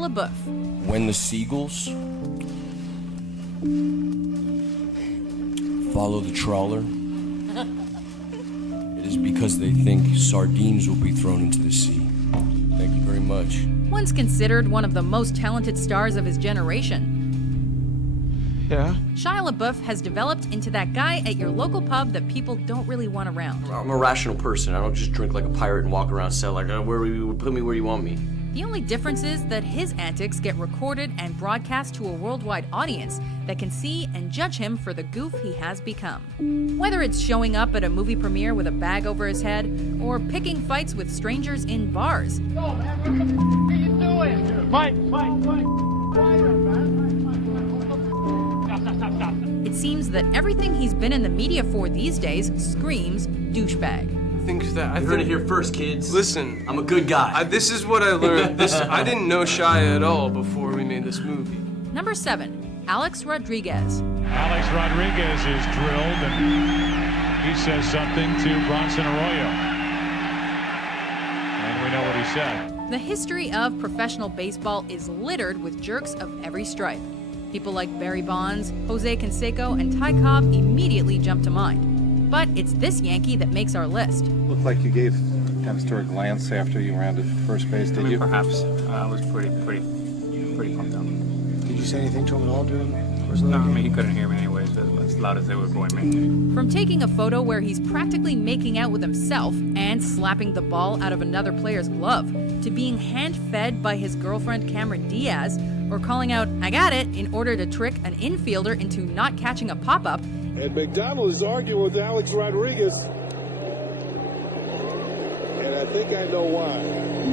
Shia LaBeouf. When the seagulls follow the trawler, it is because they think sardines will be thrown into the sea. Thank you very much. Once considered one of the most talented stars of his generation, Yeah? Shia LaBeouf has developed into that guy at your local pub that people don't really want around. I'm a rational person. I don't just drink like a pirate and walk around cell like, put me where you want me. The only difference is that his antics get recorded and broadcast to a worldwide audience that can see and judge him for the goof he has become. Whether it's showing up at a movie premiere with a bag over his head, or picking fights with strangers in bars. Yo, man, what the are you doing? Fight! Stop. It seems that everything he's been in the media for these days screams douchebag. You heard it here first, kids. Listen, I'm a good guy. this is what I learned. I didn't know Shia at all before we made this movie. Number 7, Alex Rodriguez. Alex Rodriguez is drilled, and he says something to Bronson Arroyo. And we know what he said. The history of professional baseball is littered with jerks of every stripe. People like Barry Bonds, Jose Canseco, and Ty Cobb immediately jump to mind. But it's this Yankee that makes our list. Looked like you gave Dempster a glance after you rounded first base, did you? Perhaps. I was pretty pumped up. Did you say anything to him at all during the first No, I mean, he couldn't hear me anyways, but as loud as they would bore me. From taking a photo where he's practically making out with himself and slapping the ball out of another player's glove, to being hand-fed by his girlfriend Cameron Diaz, or calling out, "I got it," in order to trick an infielder into not catching a pop-up. And McDonald is arguing with Alex Rodriguez. And I think I know why.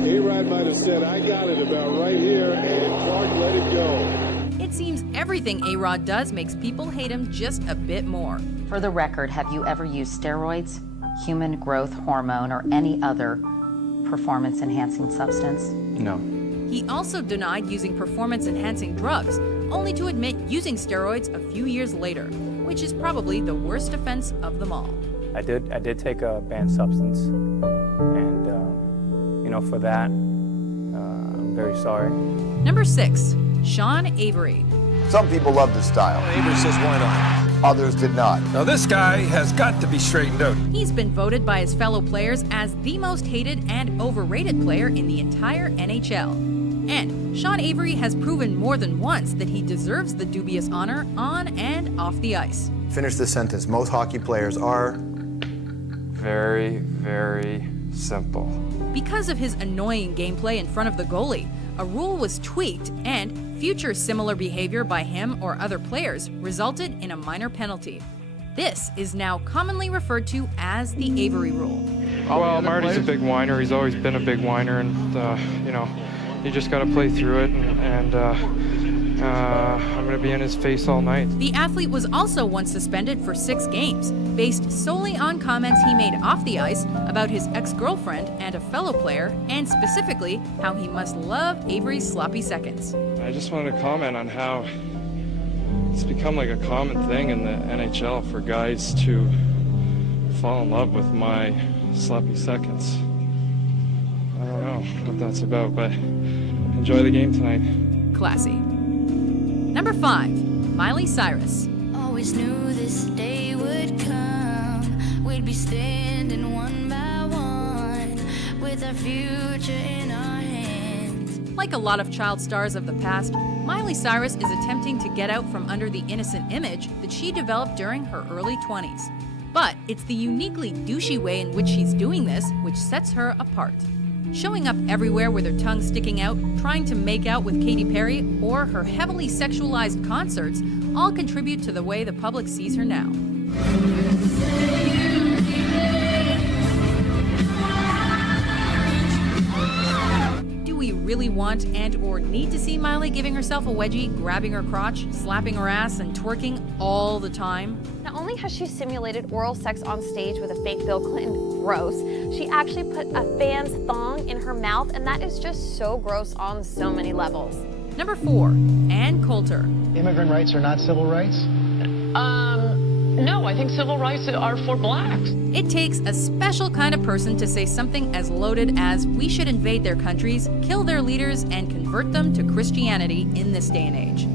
A-Rod might have said, "I got it about right here," and Clark let it go. It seems everything A-Rod does makes people hate him just a bit more. For the record, have you ever used steroids, human growth hormone, or any other performance-enhancing substance? No. He also denied using performance-enhancing drugs, only to admit using steroids a few years later, which is probably the worst offense of them all. I did take a banned substance, and for that, I'm very sorry. Number 6, Sean Avery. Some people love this style. Avery says, why not? Others did not. Now this guy has got to be straightened out. He's been voted by his fellow players as the most hated and overrated player in the entire NHL. And Sean Avery has proven more than once that he deserves the dubious honor on and off the ice. Finish this sentence. Most hockey players are... Very, very simple. Because of his annoying gameplay in front of the goalie, a rule was tweaked, and future similar behavior by him or other players resulted in a minor penalty. This is now commonly referred to as the Avery Rule. Well, Marty's a big whiner. He's always been a big whiner, and, you just got to play through it, and I'm going to be in his face all night. The athlete was also once suspended for 6 games, based solely on comments he made off the ice about his ex-girlfriend and a fellow player, and specifically how he must love Avery's sloppy seconds. I just wanted to comment on how it's become like a common thing in the NHL for guys to fall in love with my sloppy seconds. I don't know what that's about, but enjoy the game tonight. Classy. Number 5, Miley Cyrus. Always knew this day would come. We'd be standing one by one with our future in our hands. Like a lot of child stars of the past, Miley Cyrus is attempting to get out from under the innocent image that she developed during her early 20s. But it's the uniquely douchey way in which she's doing this which sets her apart. Showing up everywhere with her tongue sticking out, trying to make out with Katy Perry, or her heavily sexualized concerts all contribute to the way the public sees her now. Do we really want and/or need to see Miley giving herself a wedgie, grabbing her crotch, slapping her ass, and twerking all the time? Not only has she simulated oral sex on stage with a fake Bill Clinton, gross, she actually put a fan's thong in her mouth, and that is just so gross on so many levels. Number 4, Ann Coulter. Immigrant rights are not civil rights? No, I think civil rights are for blacks. It takes a special kind of person to say something as loaded as we should invade their countries, kill their leaders, and convert them to Christianity in this day and age.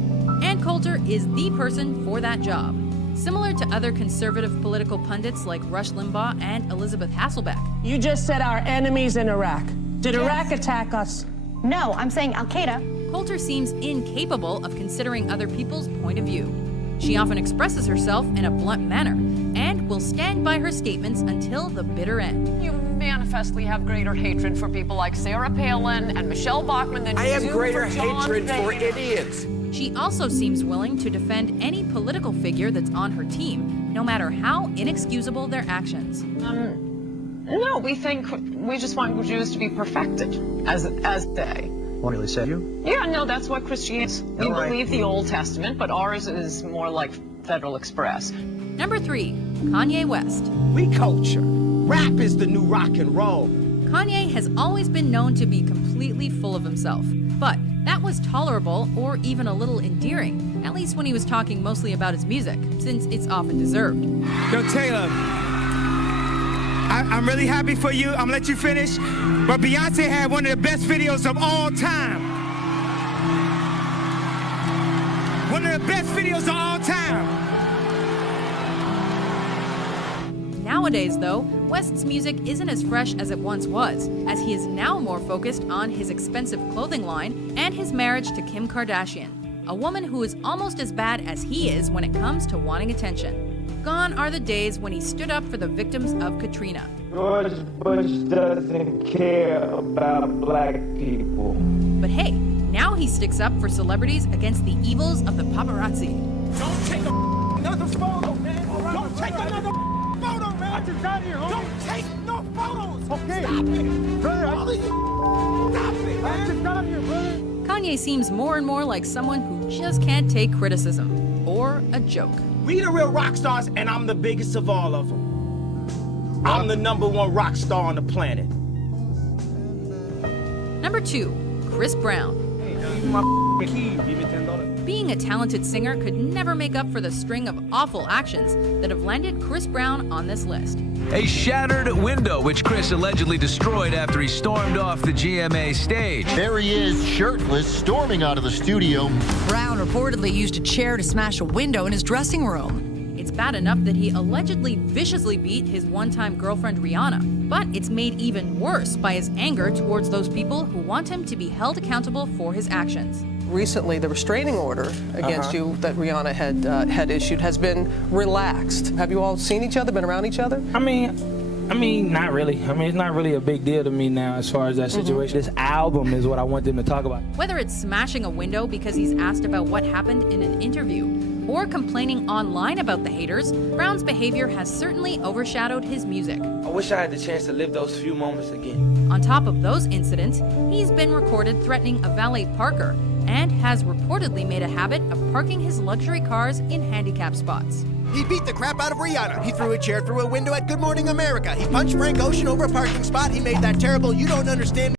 And Coulter is the person for that job. Similar to other conservative political pundits like Rush Limbaugh and Elizabeth Hasselbeck. You just said our enemies in Iraq. Did Iraq attack us? No, I'm saying Al-Qaeda. Coulter seems incapable of considering other people's point of view. She often expresses herself in a blunt manner and will stand by her statements until the bitter end. You manifestly have greater hatred for people like Sarah Palin and Michelle Bachmann than you do for John Boehner. idiots. She also seems willing to defend any political figure that's on her team, no matter how inexcusable their actions. No, we just want Jews to be perfected as they. What really say you? Yeah, no, that's what Christianity is. We believe the Old Testament, but ours is more like Federal Express. Number 3, Kanye West. We culture. Rap is the new rock and roll. Kanye has always been known to be completely full of himself, but that was tolerable or even a little endearing, at least when he was talking mostly about his music, since it's often deserved. Yo, Taylor, I'm really happy for you. I'm gonna let you finish. But Beyonce had one of the best videos of all time. One of the best videos of all time. Nowadays, though, West's music isn't as fresh as it once was, as he is now more focused on his expensive clothing line and his marriage to Kim Kardashian, a woman who is almost as bad as he is when it comes to wanting attention. Gone are the days when he stood up for the victims of Katrina. George Bush doesn't care about black people. But hey, now he sticks up for celebrities against the evils of the paparazzi. Don't take another photo, man. Don't take another photo, man. I just got here, homie. Don't take no photos. Okay. Stop it. Brother, stop it, man. I just got here, brother. Kanye seems more and more like someone who just can't take criticism or a joke. We the real rock stars, and I'm the biggest of all of them. I'm the #1 rock star on the planet. Number 2, Chris Brown. Hey, give me my key. Give me $10. Being a talented singer could never make up for the string of awful actions that have landed Chris Brown on this list. A shattered window, which Chris allegedly destroyed after he stormed off the GMA stage. There he is, shirtless, storming out of the studio. Brown reportedly used a chair to smash a window in his dressing room. It's bad enough that he allegedly viciously beat his one-time girlfriend Rihanna, but it's made even worse by his anger towards those people who want him to be held accountable for his actions. Recently, the restraining order against you that Rihanna had issued has been relaxed. Have you all seen each other, been around each other? I mean, not really. I mean, it's not really a big deal to me now as far as that situation. This album is what I want them to talk about. Whether it's smashing a window because he's asked about what happened in an interview, or complaining online about the haters, Brown's behavior has certainly overshadowed his music. I wish I had the chance to live those few moments again. On top of those incidents, he's been recorded threatening a valet parker and has reportedly made a habit of parking his luxury cars in handicap spots. He beat the crap out of Rihanna. He threw a chair through a window at Good Morning America. He punched Frank Ocean over a parking spot. He made that terrible "you don't understand"